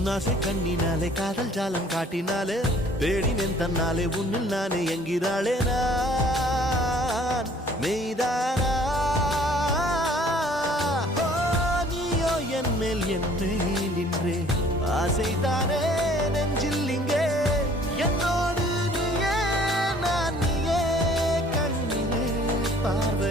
உன்னாசை கண்ணினாலே காதல் ஜாலம் காட்டினாலே தேடினேன் தன்னாலே உன்னில் நானே என்கிறாளே நான் மெய்தானா நீயோ என் மேல் என்னே நின்றே ஆசைதானே நெஞ்சில் இங்கே என்னோடு நீயே நான் நீயே கண்ணிலே பார்வை